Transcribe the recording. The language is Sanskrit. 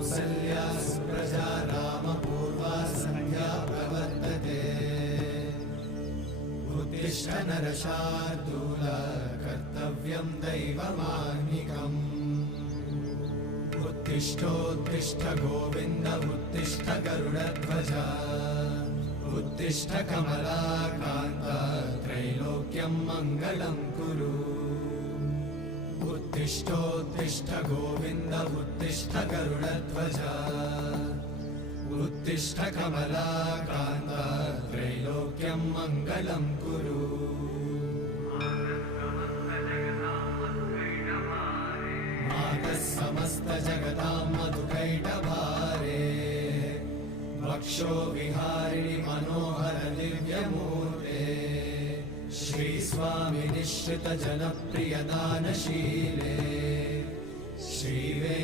कौसल्या सुप्रजा रामपूर्वा सन्ध्या प्रवर्तते उत्तिष्ठ नरशार्दूल कर्तव्यं दैवमाह्निकम् उत्तिष्ठोत्तिष्ठ गोविन्द उत्तिष्ठ गरुडध्वज उत्तिष्ठ कमलाकान्त त्रैलोक्यं मङ्गलं कुरु उत्तिष्ठोत्तिष्ठ गोविन्द उत्तिष्ठ गरुडध्वज उत्तिष्ठ कमलाकान्त त्रैलोक्यं मङ्गलं कुरु मातः समस्त जगतां मधुकैटभारे वक्षो विहारिणि मनोहर दिव्यमूर्ते श्रीस्वामि निश्रित जनप्रिय दानशीले श्रीवे